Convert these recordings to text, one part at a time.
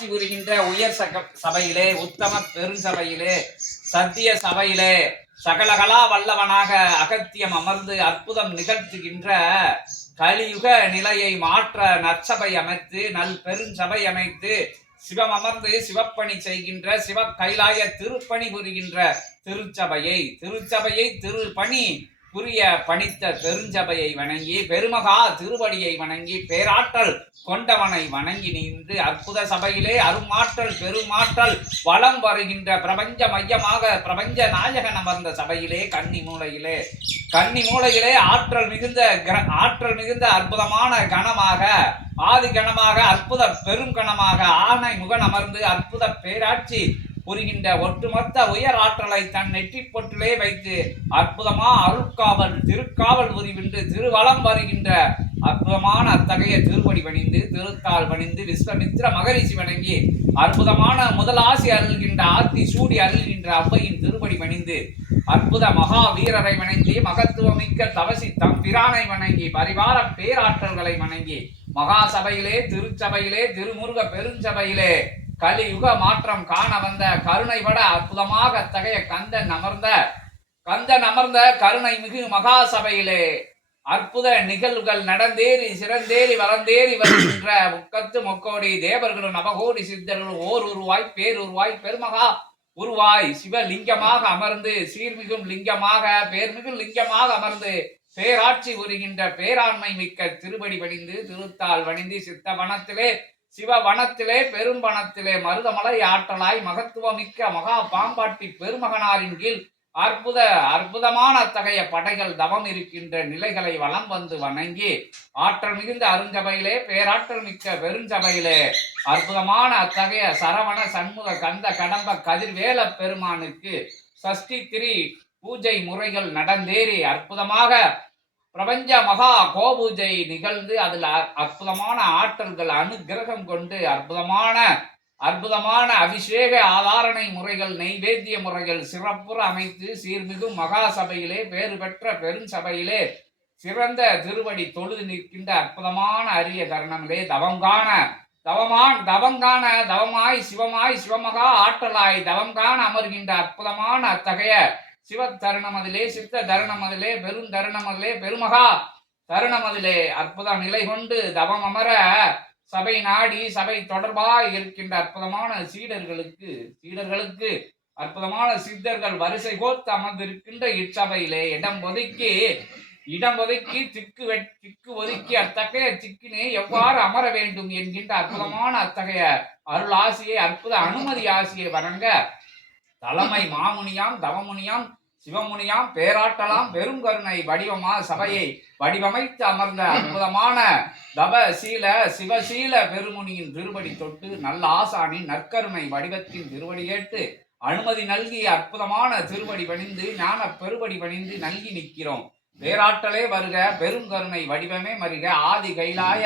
ஆட்சி புரிகின்ற உயர் சபையிலே, உத்தம பெருஞ்சபையிலே, சத்திய சபையிலே சகலகலா வல்லவனாக அகத்தியம் அமர்ந்து அற்புதம் நிகழ்த்துகின்ற கலியுக நிலையை மாற்ற நற்சபை அமைத்து நல் பெருஞ்சபை அமைத்து சிவம் அமர்ந்து சிவப்பணி செய்கின்ற சிவ கைலாய திருப்பணி புரிகின்ற திருச்சபையை திருப்பணி புரிய பணித்த பெருஞ்சபையை வணங்கி பெருமகா திருவடியை வணங்கி பேராற்றல் கொண்டவனை வணங்கி நின்று அற்புத சபையிலே அருமாற்றல் பெருமாற்றல் வளம் வருகின்ற பிரபஞ்ச மையமாக பிரபஞ்ச நாயகன் அமர்ந்த சபையிலே கன்னி மூலையிலே ஆற்றல் மிகுந்த அற்புதமான கணமாக ஆதி கணமாக அற்புத பெரும் கணமாக ஆணை முகன் அமர்ந்து அற்புத பேராட்சி புரிகின்ற ஒட்டுமொத்த உயர் ஆற்றலை தன் நெற்றி பொற்றிலே வைத்து அற்புதமா அருட்காவல் திருக்காவல் புரிவின்று திருவளம் வருகின்ற அற்புதமான அத்தகைய திருப்படி பணிந்து திருத்தாள் பணிந்து விஸ்வமித்ர மகரிஷி வணங்கி அற்புதமான முதலாசி அருள்கின்ற ஆத்தி சூடி அருள்கின்ற அவ்வையின் திருப்படி பணிந்து அற்புத மகா வீரரை வணங்கி மகத்துவமிக்க தவசி தம்பிரானை வணங்கி பரிவார பேராற்றல்களை வணங்கி மகா சபையிலே திருச்சபையிலே திருமுருக பெருஞ்சபையிலே கலியுக மாற்றம் காண வந்த கருணை வட அற்புதமாக அத்தகைய கந்தன் அமர்ந்த கருணை மிகு மகா சபையிலே அற்புத நிகழ்வுகள் நடந்தேறி சிறந்தேறி வளர்ந்தேறி வருகின்ற முக்கத்து முக்கோடி தேவர்களும் நவகோடி சித்தர்களும் ஓர் உருவாய் பேருருவாய் பெருமகா உருவாய் சிவலிங்கமாக அமர்ந்து சீர்மிகும் லிங்கமாக பேர்மிகு லிங்கமாக அமர்ந்து பேராட்சி உருகின்ற பேராண்மை மிக்க திருப்படி பணிந்து திருத்தாள் வணிந்து சித்த வனத்திலே சிவவனத்திலே பெரும்பணத்திலே மருதமலை ஆற்றலாய் மகத்துவமிக்க மகா பாம்பாட்டி பெருமகனாரின் கீழ் அற்புதமான அத்தகைய படைகள் தவம் இருக்கின்ற நிலைகளை வலம் வந்து வணங்கி ஆற்றல் மிகுந்த அருஞ்சபையிலே பேராற்றல் மிக்க பெருஞ்சபையிலே அற்புதமான அத்தகைய சரவண சண்முக கந்த கடம்ப கதிர்வேல பெருமானுக்கு சஷ்டி திரி பூஜை முறைகள் நடந்தேறி அற்புதமாக பிரபஞ்ச மகா கோபூஜை நிகழ்ந்து அதில் அற்புதமான ஆற்றல்கள் அனுகிரகம் கொண்டு அற்புதமான அபிஷேக ஆதாரணை முறைகள் நெய்வேத்திய முறைகள் சிறப்புற அமைத்து சீர்மிகும் மகா சபையிலே பேறு பெற்ற பெருஞ்சபையிலே சிறந்த திருவடி தொழுது நிற்கின்ற அற்புதமான அரிய தருணங்களே தவமாய் சிவமகா ஆற்றலாய் தவம் காண அமர்கின்ற அற்புதமான அத்தகைய சிவ தருணமதிலே சித்த தருணமதிலே பெருந்தருணமதிலே பெருமகா தருணமதிலே அற்புத நிலை கொண்டு தவம் அமர சபை நாடி சபை தொடர்பாய் இருக்கின்ற அற்புதமான சீடர்களுக்கு அற்புதமான சித்தர்கள் வரிசை கோர்த்து அமர்ந்திருக்கின்ற இச்சபையிலே இடம் ஒதுக்கி திக்கு ஒதுக்கி அத்தகைய திக்கினே எவ்வாறு அமர வேண்டும் என்கின்ற அற்புதமான அத்தகைய அருள் ஆசியை அற்புத அனுமதி ஆசியை வழங்க தலைமை மாமுனியாம் தவமுனியாம் சிவமுனியாம் பேராட்டலாம் பெரும் கருணை வடிவமா சபையை வடிவமைத்து அமர்ந்த அற்புதமான சிவசீல பெருமுனியின் திருவடி தொட்டு நல்ல ஆசானின் நற்கருணை வடிவத்தின் திருவடி கேட்டு அனுமதி நல்கி அற்புதமான திருவடி பணிந்து ஞான பெருவடி பணிந்து நல்கி நிற்கிறோம். பேராற்றலே வருக பெரும் கருணை வடிவமே மருக ஆதி கைலாய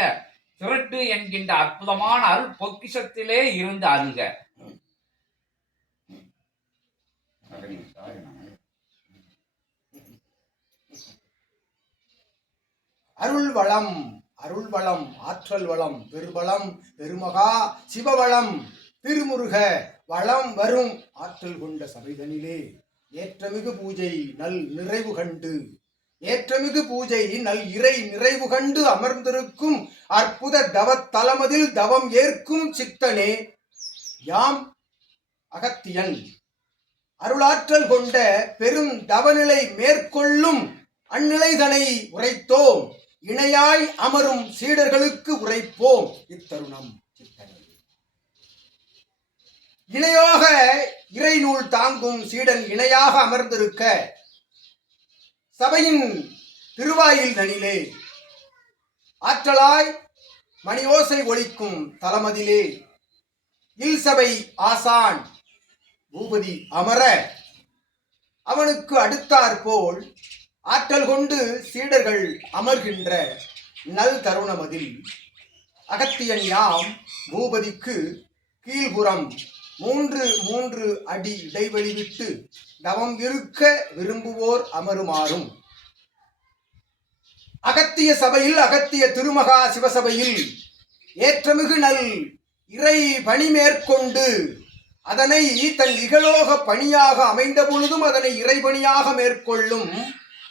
திரட்டு என்கின்ற அற்புதமான அருள் பொக்கிஷத்திலே இருந்து அருள்க. அருள் வளம் ஆற்றல் வளம் பெருபலம் பெருமகா சிவவளம் திருமுருக வளம் வரும் ஆற்றல் கொண்ட சபைதனிலே ஏற்றமிகு பூஜை நல் இறை நிறைவு கண்டு அமர்ந்திருக்கும் அற்புத தவத்தலமதில் தவம் ஏற்கும் சித்தனே யாம் அகத்தியன் அருளாற்றல் கொண்ட பெரும் தவநிலை மேற்கொள்ளும் அந்நிலைதனை உரைத்தோம். இணையாய் அமரும் சீடர்களுக்கு உரைப்போம் இத்தருணம் சித்தனே. இணையாக இறை நூல் தாங்கும் சீடன் இணையாக அமர்ந்திருக்க சபையின் திருவாயில் தனிலே ஆற்றலாய் மணியோசை ஒலிக்கும் தலமதிலே இல்சபை ஆசான் பூபதி அமர அவனுக்கு அடுத்தாற்போல் ஆற்றல் கொண்டு சீடர்கள் அமர்கின்ற நல் தருணமதில் அகத்தியன் யாம் பூபதிக்கு கீழ்புறம் 3 அடி இடைவெளி விட்டு தவம் இருக்க விரும்புவோர் அமருமாறும் அகத்திய சபையில் அகத்திய திருமகா சிவசபையில் ஏற்றமிகு நல் இறை பணி மேற்கொண்டு அதனை தன் இகலோக பணியாக அமைந்த பொழுதும் அதனை இறைபணியாக மேற்கொள்ளும்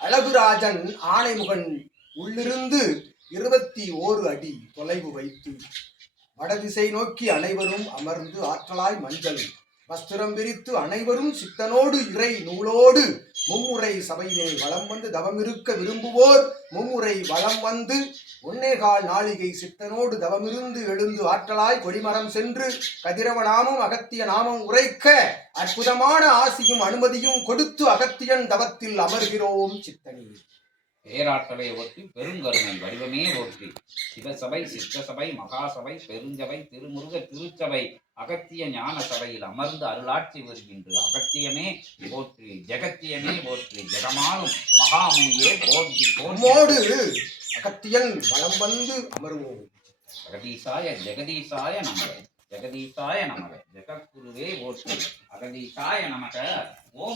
அழகுராஜன் ஆணைமுகன் உள்ளிருந்து 21 அடி தொலைவு வைத்து வடதிசை நோக்கி அனைவரும் அமர்ந்து ஆற்றலாய் மஞ்சள் வஸ்திரம் விரித்து அனைவரும் சித்தனோடு இறை நூலோடு மும்முறை சபையினை வலம் வந்து தவம் இருக்க விரும்புவோர் மும்முறை வலம் வந்து 1.25 நாழிகை சித்தனோடு தவமிருந்து எழுந்து ஆற்றலாய் கொடிமரம் சென்று கதிரவ நாமம் அகத்திய நாமம் உரைக்க அற்புதமான ஆசியும் அனுமதியும் கொடுத்து அகத்தியன் தவத்தில் அமர்கிறோம் சித்தனே. பேராற்றலை ஒட்டி பெருங்கருணை வடிவமே ஒட்டி சிவசபை சித்தசபை மகாசபை பெருஞ்சபை திருமுருக திருச்சபை அகத்திய ஞான சபையில் அமர்ந்து அருளாட்சி வருகின்ற அகத்தியமே போற்றி ஜெகத்தியமே போற்றி ஜெகமானும் மகாமுனியே போற்றி நம்மோடு அகத்தியன் வலம் வந்து அமர்வோம். ஜெகதீசாய நமக ஜெகதீசாய நமக ஜெகத்குருவே போற்றி அகதீசாய நமக ஓம்